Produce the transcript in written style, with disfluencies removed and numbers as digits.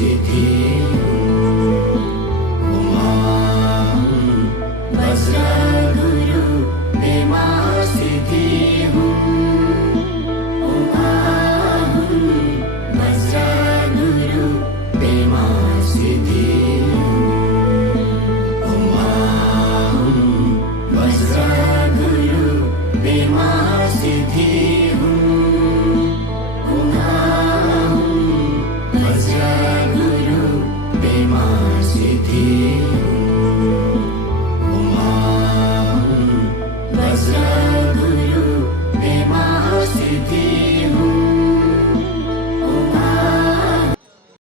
सिद्धि Uma वज्र गुरु Pema सिद्धि Uma वज्र गुरु Pema सिद्धि Uma वज्र गुरु Pema सिद्धि वज्र गुरु Pema सिद्धि